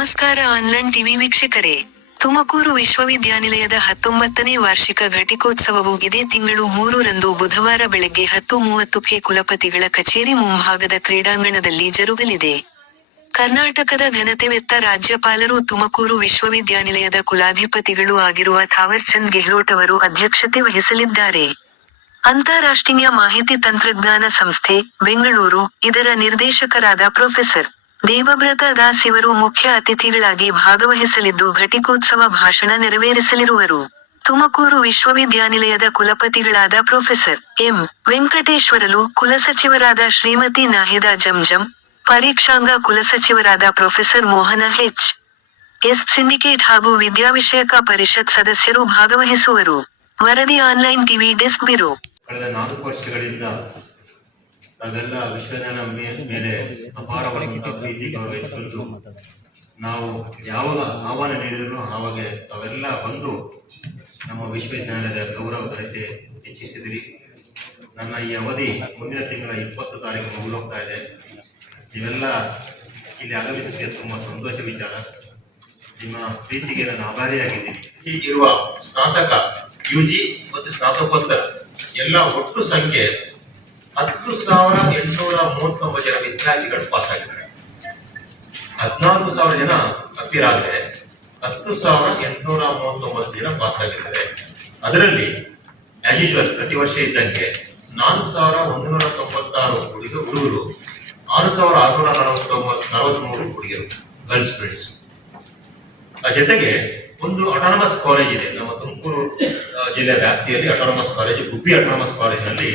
ನಮಸ್ಕಾರ online TV ವೀಕ್ಷಕರೇ. ತುಮಕೂರು ವಿಶ್ವವಿದ್ಯಾನಿಲಯದ 19ನೇ ವಾರ್ಷಿಕ ಘಟಿಕೋತ್ಸವವು ಇದೇ ತಿಂಗಳು 3ರಂದು ಬುಧವಾರ ಬೆಳಗ್ಗೆ 10:30ಕ್ಕೆ ಕುಲಪತಿಗಳ ಕಚೇರಿ ಮುಂಭಾಗದ ಕ್ರೀಡಾಂಗಣದಲ್ಲಿ ಜರುಗಲಿದೆ. ಕರ್ನಾಟಕದ ಘನತೆವೆತ್ತ ರಾಜ್ಯಪಾಲರೂ ತುಮಕೂರು ವಿಶ್ವವಿದ್ಯಾನಿಲಯದ ಕುಲಾಧಿಪತಿಗಳೂ ಆಗಿರುವ ಥಾವರ್ಚಂದ್ ಗೆಹ್ಲೋಟ್ ಅವರು ಅಧ್ಯಕ್ಷತೆ ವಹಿಸಲಿದ್ದಾರೆ. ಅಂತಾರಾಷ್ಟ್ರೀಯ ಮಾಹಿತಿ ತಂತ್ರಜ್ಞಾನ ಸಂಸ್ಥೆ, ಬೆಂಗಳೂರು, ಇದರ ನಿರ್ದೇಶಕರಾದ ಪ್ರೊಫೆಸರ್. ದೇವವ್ರತ ದಾಸ್ ಇವರು ಮುಖ್ಯ ಅತಿಥಿಗಳಾಗಿ ಭಾಗವಹಿಸಲಿದ್ದು ಘಟಿಕೋತ್ಸವ ಭಾಷಣ ನೆರವೇರಿಸಲಿರುವರು. ತುಮಕೂರು ವಿಶ್ವವಿದ್ಯಾನಿಲಯದ ಕುಲಪತಿಗಳಾದ ಪ್ರೊಫೆಸರ್ ಎಂ. ವೆಂಕಟೇಶ್ವರಲು, ಕುಲಸಚಿವರಾದ ಶ್ರೀಮತಿ ನಾಹಿದಾ ಜಂಜಂ, ಪರೀಕ್ಷಾಂಗ ಕುಲಸಚಿವರಾದ professor Mohana H. S syndicate ಹಾಗೂ ವಿದ್ಯಾವಿಷಯಕ ಪರಿಷತ್ ಸದಸ್ಯರು ಭಾಗವಹಿಸುವರು. ವರದಿ ಆನ್ಲೈನ್ ಟಿವಿ ಡೆಸ್ಕ್ ಬ್ಯೂರೋ. ಕಳೆದ 4 ವರ್ಷಗಳಿಂದ ನಾವೆಲ್ಲ ವಿಶ್ವವಿದ್ಯಾಲಯ ಮೇಲೆ ಅಪಾರವಾದಂತಹ ಪ್ರೀತಿ ಗೌರವ ಇಟ್ಕೊಂಡು ನಾವು ಯಾವಾಗ ಆಹ್ವಾನ ನೀಡಿದ್ರು ಆವಾಗ ತಾವೆಲ್ಲ ಬಂದು ನಮ್ಮ ವಿಶ್ವವಿದ್ಯಾಲಯದ ಗೌರವ ಘನತೆ ಹೆಚ್ಚಿಸಿದಿರಿ. ನನ್ನ ಈ ಅವಧಿ ಮುಂದಿನ ತಿಂಗಳ 20 ತಾರೀಕು ಮುಗಿದೋಗ್ತಾ ಇದೆ. ನೀವೆಲ್ಲ ಇಲ್ಲಿ ಆಗಮಿಸೋಕ್ಕೆ ತುಂಬ ಸಂತೋಷ ವಿಚಾರ. ನಿಮ್ಮ ಪ್ರೀತಿಗೆ ನಾನು ಆಭಾರಿಯಾಗಿದ್ದೀನಿ. ಈಗಿರುವ ಸ್ನಾತಕ, UG ಮತ್ತು ಸ್ನಾತಕೋತ್ತರ ಎಲ್ಲ ಒಟ್ಟು ಸಂಖ್ಯೆ 10,839 ಜನ ವಿದ್ಯಾರ್ಥಿಗಳು ಪಾಸ್ ಆಗಿದ್ದಾರೆ. 14,000 ಜನ ಅಪ್ಪಿರಾದರೆ 10,839 ಜನ ಪಾಸ್ ಆಗಿದ್ದಾರೆ. ಅದರಲ್ಲಿ ಆಸ್ ಯೂಶುವಲ್ ಪ್ರತಿ ವರ್ಷ ಇದ್ದಂಗೆ 4,196 ಹುಡುಗರು, 6,643 ಹುಡುಗಿಯರು, ಗರ್ಲ್ಸ್ ಸ್ಟೂಡೆಂಟ್ಸ್. ಆ ಜೊತೆಗೆ ಒಂದು ಅಟಾನಮಸ್ ಕಾಲೇಜ್ ಇದೆ ನಮ್ಮ ತುಮಕೂರು ಜಿಲ್ಲೆ ವ್ಯಾಪ್ತಿಯಲ್ಲಿ. ಅಟಾನಮಸ್ ಕಾಲೇಜ್, ಗುಬ್ಬಿ ಅಟಾನಮಸ್ ಕಾಲೇಜಿನಲ್ಲಿ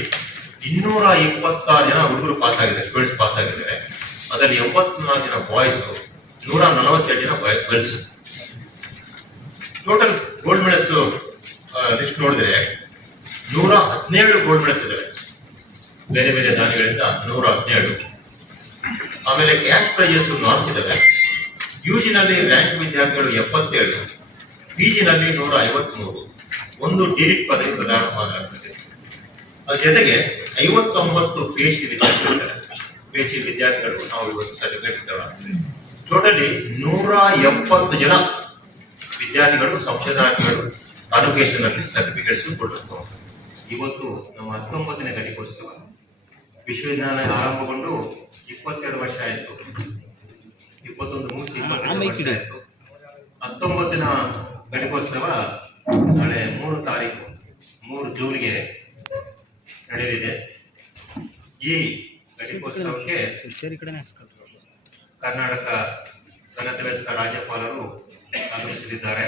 226 ಜನ ಹುಡುಗರು ಪಾಸ್ ಆಗಿದ್ದಾರೆ, ಸ್ಟೂಡೆಂಟ್ಸ್ ಪಾಸ್ ಆಗಿದ್ದಾರೆ. ಅದರಲ್ಲಿ 84 ಜನ ಬಾಯ್ಸ್, 142 ಜನ girls. Total gold medals list ನೋಡಿದ್ರೆ 117 ಗೋಲ್ಡ್ ಮೆಡಲ್ಸ್ ಇದ್ದಾವೆ. ಬೇರೆ ಬೇರೆ ದಾನಿಗಳಿಂದ 117. ಆಮೇಲೆ ಕ್ಯಾಶ್ ಪ್ರೈಸಸ್ 4 ಇದ್ದಾವೆ. ಯುಜಿನಲ್ಲಿ ರ್ಯಾಂಕ್ ವಿದ್ಯಾರ್ಥಿಗಳು 77, PGನಲ್ಲಿ 153, ಒಂದು ಡಿಲಿಟ್ ಪದವಿ ಪ್ರದಾನ ಮಾಡಲಾಗುತ್ತದೆ. ಅದ್ರ ಜೊತೆಗೆ 59 PhD ವಿದ್ಯಾರ್ಥಿಗಳಿದ್ದಾರೆ. PhD ವಿದ್ಯಾರ್ಥಿಗಳು ನಾವು ಇವತ್ತು ಸರ್ಟಿಫಿಕೇಟ್ ತಗೊಳ್ತೀವಿ. ಟೋಟಲಿ 170 ಜನ ವಿದ್ಯಾರ್ಥಿಗಳು, ಸಂಶೋಧನಾರ್ಥಿಗಳು ಕಾನ್ವೊಕೇಶನ್ ಅಲ್ಲಿ ಸರ್ಟಿಫಿಕೇಟ್ಸ್ ಕೊಟ್ಟಿರ್ತಾರೆ. ಇವತ್ತು ನಮ್ಮ 19ನೇ ಘಟಿಕೋತ್ಸವ. ವಿಶ್ವವಿದ್ಯಾಲಯ ಆರಂಭಗೊಂಡು 22 ವರ್ಷ ಆಯಿತು. 21 ಮುಗಿಸಿ 22 ವರ್ಷ ಆಯಿತು. 19ನ ಘಟಿಕೋತ್ಸವ ನಾಳೆ 3 ತಾರೀಕು 3 ಜೂನ್ಗೆ ನಡೆಯಲಿದೆ. ಈ ಘಟಿಕೋತ್ಸವಕ್ಕೆ ಕರ್ನಾಟಕ ಘನತೆವೆತ್ತ ರಾಜ್ಯಪಾಲರು ಆಗಮಿಸಲಿದ್ದಾರೆ.